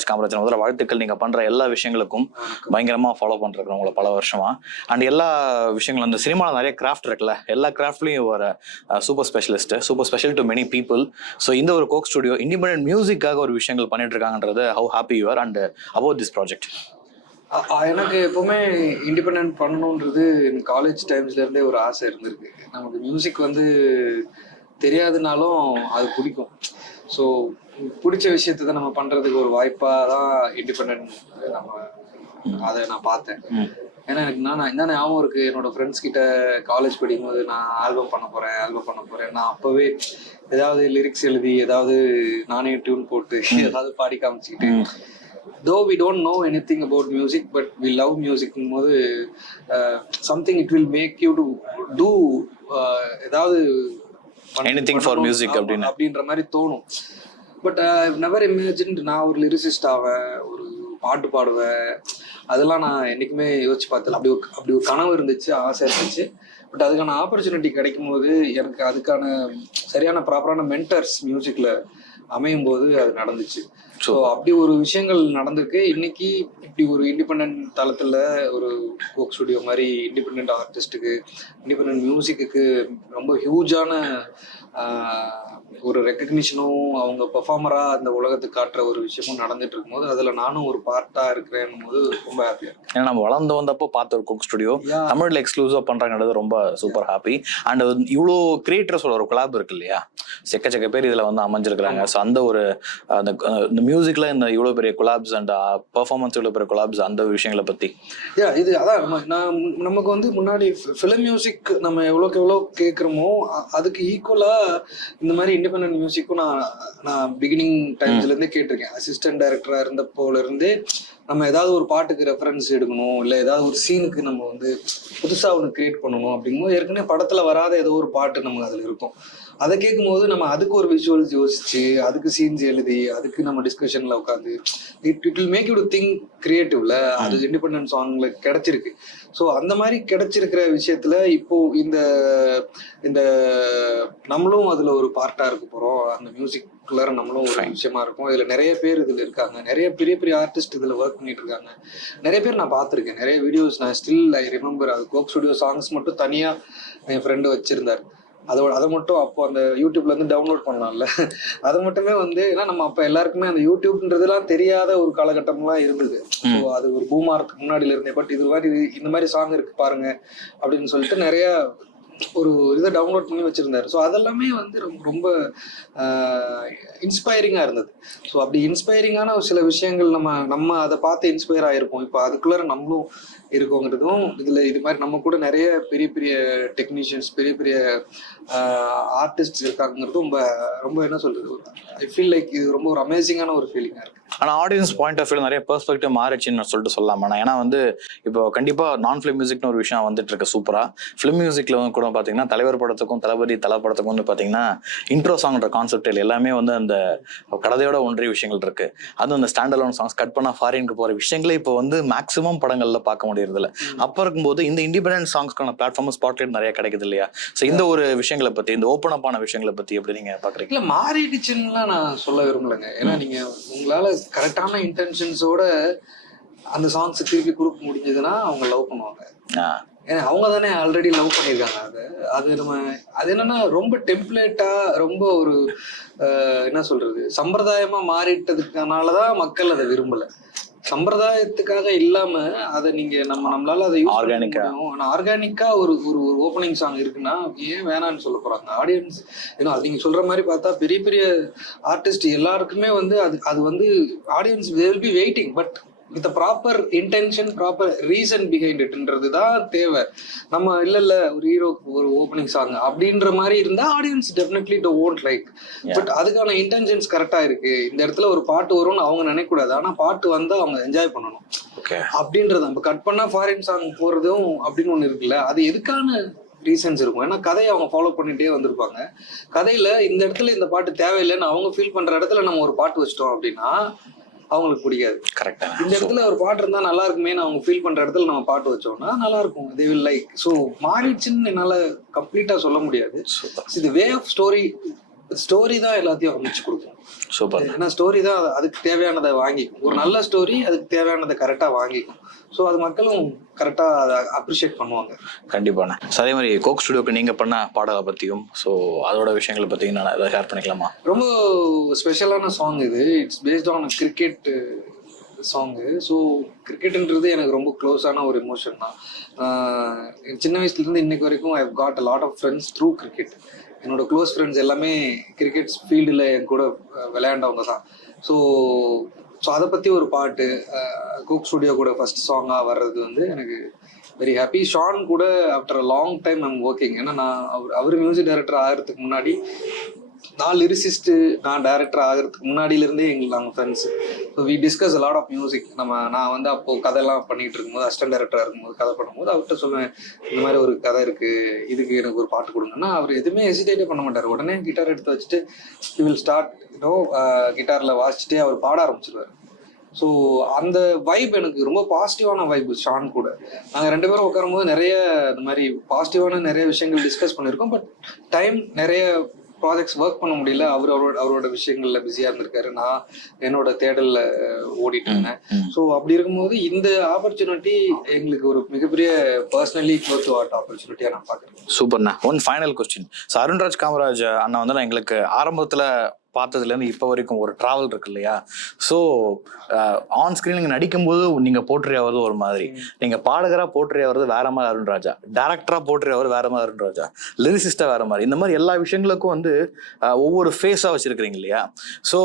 ராஜ் காமராஜன் முதல்ல வாழ்த்துக்கள். நீங்க பண்ற எல்லா விஷயங்களுக்கும் பயங்கரமா ஃபாலோ பண்றேன் உங்களை பல வருஷமா. அண்ட் எல்லா விஷயங்களும் அந்த சினிமாவில் நிறைய கிராஃப்ட் இருக்குல்ல எல்லா கிராஃப்ட்லயும் ஒரு super specialist super special to many people so இந்த ஒரு கோக் ஸ்டுடியோ இண்டிபெண்ட் மியூசிக்காக ஒரு விஷயங்கள் பண்ணிட்டு இருக்காங்கன்றது how happy you are and about this project எனக்கு எப்பவுமே இண்டிபெண்ட் பண்ணணுன்றது காலேஜ் டைம்ஸ்ல இருந்தே ஒரு ஆசை இருந்திருக்கு. நமக்கு மியூசிக் வந்து தெரியாதுனாலும் அது பிடிக்கும். ஸோ பிடிச்ச விஷயத்தை நம்ம பண்றதுக்கு ஒரு வாய்ப்பா தான் இண்டிபெண்ட் நம்ம அதை நான் பார்த்தேன். ஏன்னா எனக்கு நான் என்ன ஞாபகம் இருக்கு என்னோட ஃப்ரெண்ட்ஸ் கிட்ட காலேஜ் படிக்கும்போது நான் ஆல்பம் பண்ண போறேன் ஆல்பம் பண்ண போறேன். நான் அப்பவே ஏதாவது லிரிக்ஸ் எழுதி ஏதாவது நானே டியூன் போட்டு ஏதாவது பாடி காமிச்சுக்கிட்டு though we don't know anything about music but we love மியூசிக்னும் போது something it will make you to do ஏதாவது பண்ணணும். music ஆமா, அப்படின்னு. அப்படின்ற மாதிரி தோணும். பட் நெவர் இமேஜின் நான் ஒரு லிரிசிஸ்ட் ஆவேன் ஒரு பாட்டு பாடுவேன். அதெல்லாம் நான் என்னைக்குமே யோசிச்சு பார்த்தல அப்படி ஒரு அப்படி ஒரு கனவு இருந்துச்சு ஆசை இருந்துச்சு. பட் அதுக்கான ஆப்பர்ச்சுனிட்டி கிடைக்கும் போது எனக்கு அதுக்கான சரியான ப்ராப்பரான மென்டர்ஸ் மியூசிக்ல அமையும் போது அது நடந்துச்சு. ஸோ அப்படி ஒரு விஷயங்கள் நடந்திருக்கு. இன்னைக்கு இப்படி ஒரு இண்டிபெண்ட் தளத்துல ஒரு கோக் ஸ்டுடியோ மாதிரி இண்டிபெண்ட் ஆர்டிஸ்ட்டுக்கு இண்டிபெண்ட் மியூசிக்கு ரொம்ப ஹியூஜான ஒரு ரெக்கக்னிஷனும் அவங்க பெர்ஃபார்மரா அந்த உலகத்துக்கு காட்டுற ஒரு விஷயமும் நடந்துட்டு இருக்கும்போது அதுல நானும் ஒரு பார்ட்டா இருக்கிறேன் போது ரொம்ப ஹாப்பியா இருக்கு ஏன்னா நம்ம வளர்ந்து வந்தப்போ பார்த்த ஒரு குக் ஸ்டுடியோ. தமிழ்ல எக்ஸ்க்ளூசிவா பண்றாங்கன்றது ரொம்ப சூப்பர் ஹாப்பி அண்ட் இவ்வளோ கிரியேட்டர்ஸோட ஒரு கொலாப் இருக்கு இல்லையா? செக்கச்சக்க பேர் இதுல வந்து அமைஞ்சிருக்கிறாங்க. ஸோ அந்த ஒரு அந்த இந்த மியூசிக்ல இந்த இவ்வளோ பெரிய கொலாப்ஸ் அண்ட் பெர்ஃபார்மன்ஸ் இவ்வளோ பெரிய கொலாப்ஸ் அந்த விஷயங்களை பத்தி. யா இது அதான் நான் நமக்கு வந்து முன்னாடி ஃபிலிம் மியூசிக் நம்ம எவ்வளோக்கு எவ்வளோ கேட்குறோமோ அதுக்கு ஈக்குவலா இந்த மாதிரி இண்டிபெண்ட் மியூசிக்கும் நான் நான் பிகினிங் டைம்ஸ்ல இருந்தே கேட்டிருக்கேன். அசிஸ்டன்ட் டைரக்டரா இருந்தப்போல இருந்தே நம்ம ஏதாவது ஒரு பாட்டுக்கு ரெஃபரன்ஸ் எடுக்கணும் இல்லை ஏதாவது ஒரு சீனுக்கு நம்ம வந்து புதுசா ஒன்று கிரியேட் பண்ணணும் அப்படிங்கும்போது ஏற்கனவே படத்துல வராத ஏதோ ஒரு பாட்டு நமக்கு அதுல இருக்கும். அதை கேட்கும்போது நம்ம அதுக்கு ஒரு விஷுவல்ஸ் யோசிச்சு அதுக்கு சீன்ஸ் எழுதி அதுக்கு நம்ம டிஸ்கஷன்ல உட்காந்து it it will make you to think கிரியேட்டிவ்ல அது இண்டிபெண்டன்ட் சாங்ல கிடைச்சிருக்கு. ஸோ அந்த மாதிரி கிடைச்சிருக்கிற விஷயத்துல இப்போ இந்த இந்த நம்மளும் அதுல ஒரு பார்ட்டா இருக்க போறோம். அந்த மியூசிக்குள்ளார நம்மளும் ஒரு விஷயமா இருக்கும். இதுல நிறைய பேர் இதுல இருக்காங்க. நிறைய பெரிய பெரிய ஆர்டிஸ்ட் இதுல ஒர்க் பண்ணிட்டு இருக்காங்க. நிறைய பேர் நான் பார்த்திருக்கேன். நிறைய வீடியோஸ் நான் ஸ்டில் ஐ ரிமெம்பர் அது கோக் ஸ்டுடியோ சாங்ஸ் மட்டும் தனியா என் ஃப்ரெண்டு வச்சிருந்தாரு. அதோட அதை மட்டும் அப்போ அந்த யூடியூப்ல இருந்து டவுன்லோட் பண்ணலாம்ல. அது மட்டுமே வந்து ஏன்னா நம்ம அப்ப எல்லாருக்குமே அந்த யூடியூப்ன்றதுலாம் தெரியாத ஒரு காலகட்டம்லாம் இருந்தது. ஸோ அது ஒரு பூமாரத்துக்கு முன்னாடில இருந்தே பட் இது மாதிரி இந்த மாதிரி சாங் இருக்கு பாருங்க அப்படின்னு சொல்லிட்டு நிறைய ஒரு இதை டவுன்லோட் பண்ணி வச்சிருந்தாரு. ஸோ அதெல்லாமே வந்து ரொம்ப ரொம்ப இன்ஸ்பைரிங்காக இருந்தது. ஸோ அப்படி இன்ஸ்பைரிங்கான ஒரு சில விஷயங்கள் நம்ம நம்ம அதை பார்த்து இன்ஸ்பயர் ஆயிருப்போம். இப்போ அதுக்குள்ளே நம்மளும் இருக்கோங்கிறதும் இதில் இது மாதிரி நம்ம கூட நிறைய பெரிய பெரிய டெக்னீஷியன்ஸ் பெரிய பெரிய ஆர்டிஸ்ட் இருக்காங்கிறது ரொம்ப ரொம்ப என்ன சொல்றது ஐ ஃபீல் லைக் இது ரொம்ப ஒரு அமேசிங்கான ஒரு ஃபீலிங்காக இருக்கு. ஆனால் ஆடியன்ஸ் பாயிண்ட் ஆஃப் வியூ நிறைய பெர்ஸ்பெக்டிவ் மாறிச்சுன்னு சொல்லிட்டு சொல்லலாம் ஏன்னா வந்து இப்போ கண்டிப்பாக நான் ஃபிலிம் மியூசிக்னு ஒரு விஷயம் வந்துட்டு இருக்கு சூப்பராக ஃபிலிம் மியூசிக்கில் வந்து கூட பாத்தீங்கன்னா தலைவர் படத்துக்கும் தளபதி தலை படத்துக்கும் வந்து பாத்தீங்கன்னா இன்ட்ரோ சாங்ன்ற கான்செப்ட் எல்லாமே வந்து அந்த கடையோட ஒன்றிய விஷயங்கள் இருக்கு. அதுவும் அந்த ஸ்டாண்ட் அலோன் சாங்ஸ் கட் பண்ணா ஃபாரினுக்கு போற விஷயங்களே இப்போ வந்து மேக்ஸிமம் படங்கள்ல பார்க்க முடியறது இல்ல அப்ப இருக்கும்போது இந்த இண்டிபெண்டன்ட் சாங்ஸ்க்கான பிளாட்ஃபார்ம் ஸ்பாட்லைட் நிறைய கிடைக்குது இல்லையா? சோ இந்த ஒரு விஷயங்களை பத்தி இந்த ஓப்பன் அப் ஆன விஷயங்களை பத்தி எப்படி நீங்க பாக்குறீங்க? இல்ல மாறிடுச்சுன்னுலாம் நான் சொல்ல விரும்பலைங்க. ஏன்னா நீங்க உங்களால கரெக்டான இன்டென்ஷன்ஸோட அந்த சாங்ஸ் திருப்பி கொடுக்க முடிஞ்சதுன்னா அவங்க லவ் பண்ணுவாங்க. ஏன்னா அவங்க தானே ஆல்ரெடி லவ் பண்ணியிருக்காங்க. அது அது நம்ம அது என்னன்னா ரொம்ப டெம்ப்ளேட்டா ரொம்ப ஒரு என்ன சொல்றது சம்பிரதாயமா மாறிட்டதுக்கனால தான் மக்கள் அதை விரும்பல. சம்பிரதாயத்துக்காக இல்லாம அதை நீங்க நம்ம நம்மளால அதை யூஸ் Organic ஆ. ஆர்கானிக்கா ஒரு ஒரு ஒரு ஓப்பனிங் சாங் இருக்குன்னா ஏன் வேணாம்னு சொல்ல போறாங்க? ஆடியன்ஸ் ஏன்னா அது நீங்க சொல்ற மாதிரி பார்த்தா பெரிய பெரிய ஆர்டிஸ்ட் எல்லாருக்குமே வந்து அது அது வந்து audience will be waiting but with proper intention proper reason behind இட்ன்றது தான் தேவை. நம்ம இல்ல இல்ல ஒரு ஹீரோ ஒரு ஓப்பனிங் சாங் அப்படின்ற மாதிரி இருந்தா audience definitely to won't like but அதுக்கான இன்டென்ஷன்ஸ் கரெக்டா இருக்கு. இந்த இடத்துல ஒரு பாட்டு வரும்னு அவங்க நினைக்கக்கூடாது. ஆனா பாட்டு வந்தா அவங்க என்ஜாய் பண்ணணும். ஓகே அப்படின்றது நம்ம கட் பண்ணா ஃபாரின் சாங் போறதும் அப்படின்னு ஒண்ணு இருக்குல்ல அது எதுக்கான ரீசன்ஸ் இருக்கும்? ஏன்னா கதையை அவங்க ஃபாலோ பண்ணிட்டே வந்திருப்பாங்க. கதையில இந்த இடத்துல இந்த பாட்டு தேவையில்லைன்னு அவங்க ஃபீல் பண்ற இடத்துல நம்ம ஒரு பாட்டு வச்சிட்டோம் அப்படின்னா அவங்களுக்கு பிடிக்காது. கரெக்டா இந்த இடத்துல ஒரு பாட்டு இருந்தா நல்லா இருக்குமேன்னு அவங்க ஃபீல் பண்ற இடத்துல நம்ம பாட்டு வச்சோம்னா நல்லா இருக்கும். தே வில் லைக் ஸோ மாறிடுச்சுன்னு என்னால கம்ப்ளீட்டா சொல்ல முடியாது. இது வே ஆஃப் ஸ்டோரி ஸ்டோரி தான் எல்லாத்தையும் அமைச்சு கொடுக்கும். சூப்பர். ஏன்னா ஸ்டோரி தான் அது- அதுக்கு தேவையானதை வாங்கிக்கும். ஒரு நல்ல ஸ்டோரி அதுக்கு தேவையானதை கரெக்டா வாங்கிக்கும். ஸோ அது மக்களும் கரெக்டா அதை அப்ரிஷியேட் பண்ணுவாங்க. கண்டிப்பாண்ணே So, அதே மாதிரி கோக் ஸ்டுடியோக்கு நீங்க பண்ண பாடலை பத்தியும் ஸோ அதோட விஷயங்களை பத்தியும் நான் ஏதாவது ஷேர் பண்ணிக்கலாமா? ரொம்ப ஸ்பெஷலான சாங் இது. It's based on cricket song so கிரிக்கெட்ன்றது எனக்கு ரொம்ப க்ளோஸான ஒரு எமோஷன் தான். சின்ன வயசுலேருந்து இன்னைக்கு வரைக்கும் I got a lot of friends through cricket என்னோட க்ளோஸ் ஃப்ரெண்ட்ஸ் எல்லாமே கிரிக்கெட் ஃபீல்டில் என் கூட விளையாண்டவங்க தான். ஸோ ஸோ அதை பற்றி ஒரு பாட்டு குக் ஸ்டுடியோ கூட ஃபர்ஸ்ட் சாங்காக வர்றது வந்து எனக்கு வெரி ஹாப்பி ஷான் கூட after a long time I'm working ஏன்னா நான் அவர் அவர் மியூசிக் டைரக்டர் ஆகிறதுக்கு முன்னாடி நான் லிரிசிஸ்ட் நான் டைரக்டர் ஆகிறதுக்கு முன்னாடியிலேருந்தே எங்களுக்கு நாங்கள் friends so we discuss lot of music நம்ம நான் வந்து அப்போ கதையெல்லாம் பண்ணிட்டு இருக்கும்போது அசிஸ்டன்ட் டைரக்டராக இருக்கும்போது கதை பண்ணும்போது அவர்கிட்ட சொல்லுவேன் இந்த மாதிரி ஒரு கதை இருக்கு இதுக்கு எனக்கு ஒரு பாட்டு கொடுங்கன்னா அவர் எதுவுமே ஹெசிடேட்டே பண்ண மாட்டார். உடனே கிட்டார் எடுத்து வச்சுட்டு you will start you know கிட்டாரில் வாசிச்சுட்டே அவர் பாட ஆரம்பிச்சிருவார். ஸோ அந்த வைப் எனக்கு ரொம்ப பாசிட்டிவான வைப் ஷான் கூட. நாங்கள் ரெண்டு பேரும் உட்காரும்போது நிறைய இந்த மாதிரி பாசிட்டிவான நிறைய விஷயங்கள் டிஸ்கஸ் பண்ணியிருக்கோம் பட் டைம் நிறைய ப்ராஜெக்ட்ஸ் ஒர்க் பண்ண முடியல. அவர் அவரோட அவரோட விஷயங்கள்ல பிஸியாக இருந்திருக்காரு. நான் என்னோட தேடல்ல ஓடிட்டு இருந்தேன். ஸோ அப்படி இருக்கும்போது இந்த ஆப்பர்ச்சுனிட்டி எங்களுக்கு ஒரு மிகப்பெரிய பர்சனலி க்ளோஸ் டு ஆர்ட் ஆப்பர்ச்சுனிட்டியாக நான் பார்க்குறேன். சூப்பர்ண்ணா one final question so Arunraj Kamaraj அண்ணா வந்து நான் எங்களுக்கு ஆரம்பத்தில் பார்த்ததுலேருந்து இப்போ வரைக்கும் ஒரு ட்ராவல் இருக்கு இல்லையா ஸோ ஆன் ஸ்க்ரீன் நீங்கள் நடிக்கும்போது நீங்கள் போற்றி ஆவது ஒரு மாதிரி. நீங்கள் பாடகராக போற்றி ஆவது வேற மாதிரி அருண்ராஜா டேரக்டராக போற்றி ஆவது வேற மாதிரி அருண்ராஜா லிரிசிஸ்டாக வேற மாதிரி. இந்த மாதிரி எல்லா விஷயங்களுக்கும் வந்து ஒவ்வொரு ஃபேஸாக வச்சிருக்கிறீங்க இல்லையா? ஸோ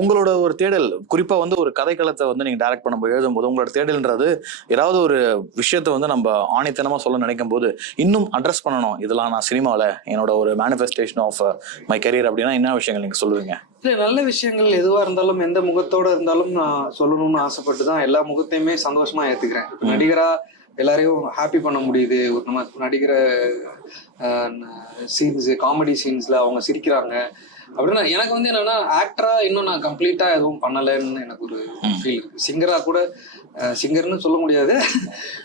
உங்களோட ஒரு தேடல் குறிப்பாக வந்து ஒரு கதைக்களத்தை வந்து நீங்கள் டைரக்ட் பண்ணும்போது எழுதும்போது உங்களோட தேடல்ன்றது ஏதாவது ஒரு விஷயத்தை வந்து நம்ம ஆணித்தனமாக சொல்ல நினைக்கும் போது இன்னும் அட்ரஸ் பண்ணணும். இதெல்லாம் நான் சினிமாவில் என்னோட ஒரு மேனிஃபெஸ்டேஷன் ஆஃப் மை கரியர் அப்படின்னா என்ன விஷயங்கள் நீங்கள் சொல்லுவீங்க? இல்ல நல்ல விஷயங்கள் எதுவா இருந்தாலும் எந்த முகத்தோட இருந்தாலும் நான் சொல்லணும்னு ஆசைப்பட்டு தான் எல்லா முகத்தையுமே சந்தோஷமா ஏத்துக்கிறேன். இப்ப நடிகரா எல்லாரையும் ஹாப்பி பண்ண முடியுது. ஒரு நம்ம நடிக்கிற சீன்ஸ் காமெடி சீன்ஸ்ல அவங்க சிரிக்கிறாங்க. அப்படின்னா எனக்கு வந்து என்னன்னா ஆக்டரா இன்னும் நான் கம்ப்ளீட்டா எதுவும் பண்ணலைன்னு எனக்கு ஒரு ஃபீல் இருக்கு சிங்கரா கூட சிங்கர்னு சொல்ல முடியாது.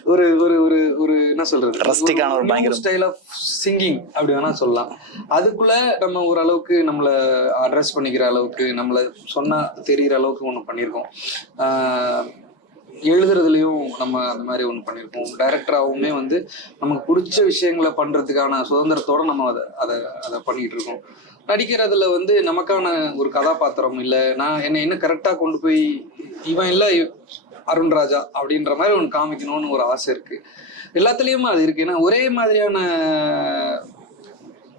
ஒரு ஒரு ஒரு ஒரு என்ன சொல்றது? Rustic-ஆன ஒரு பயங்கர- ஸ்டைல் ஆஃப் சிங்கிங் அப்படி வேணா சொல்லலாம். அதுக்குள்ள நம்ம ஓரளவுக்கு நம்மள அட்ரஸ் பண்ணிக்கிற அளவுக்கு நம்மள சொன்னா தெரியிற அளவுக்கு ஒண்ணு பண்ணியிருக்கோம். எழுதுறதுலையும் நம்ம அந்த மாதிரி ஒன்று பண்ணியிருக்கோம் டைரக்டராகவுமே வந்து நமக்கு பிடிச்ச விஷயங்களை பண்ணுறதுக்கான சுதந்திரத்தோட நம்ம அதை அதை அதை பண்ணிகிட்டு இருக்கோம். நடிக்கிறதுல வந்து நமக்கான ஒரு கதாபாத்திரம் இல்லை. நான் என்னை இன்னும் கரெக்டாக கொண்டு போய் இவன் இல்லை அருண் ராஜா அப்படின்ற மாதிரி ஒன்று காமிக்கணும்னு ஒரு ஆசை இருக்குது எல்லாத்துலேயுமே அது இருக்கு. ஏன்னா ஒரே மாதிரியான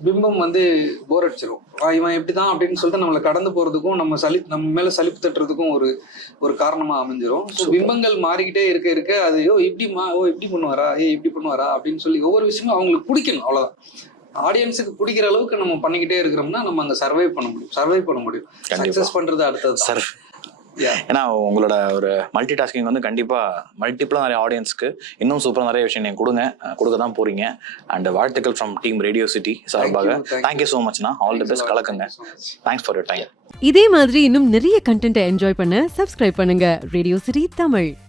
பிம்பம் வந்து போர் அடிச்சிடும் இவன் இப்படிதான் அப்படின்னு சொல்லிட்டு நம்மளை கடந்து போறதுக்கும் நம்ம சலி நம்ம மேல சலிப்பு தட்டுறதுக்கும் ஒரு ஒரு காரணமா அமைஞ்சிரும். பிம்பங்கள் மாறிக்கிட்டே இருக்க இருக்க அது ஓ இப்படிமா ஓ இப்படி பண்ணுவாரா? ஏ இப்படி பண்ணுவாரா? அப்படின்னு சொல்லி ஒவ்வொரு விஷயமும் அவங்களுக்கு பிடிக்கணும் அவ்வளவுதான். ஆடியன்ஸுக்கு பிடிக்கிற அளவுக்கு நம்ம பண்ணிக்கிட்டே இருக்கிறோம்னா நம்ம அங்க சர்வை பண்ண முடியும். சர்வை பண்ண முடியும். சக்சஸ் பண்றது அடுத்தது. ஏன்னா உங்களோட ஒரு மல்டி டாஸ்கிங் வந்து கண்டிப்பாக மல்டிப்ளாக நிறைய ஆடியன்ஸ்க்கு இன்னும் சூப்பராக நிறைய விஷயம் நீங்கள் கொடுங்க. கொடுக்க தான் போறீங்க. அண்ட் வாழ்த்துக்கள் ஃப்ரம் டீம் ரேடியோ சிட்டி சார்பாக. Thank you, thank thank you so Machna all the best கலக்குங்க. தேங்க்ஸ் ஃபார் யூர் டைம் இதே மாதிரி இன்னும் நிறைய கண்டென்ட்டை என்ஜாய் பண்ண சப்ஸ்கிரைப் பண்ணுங்க. Radio city Tamil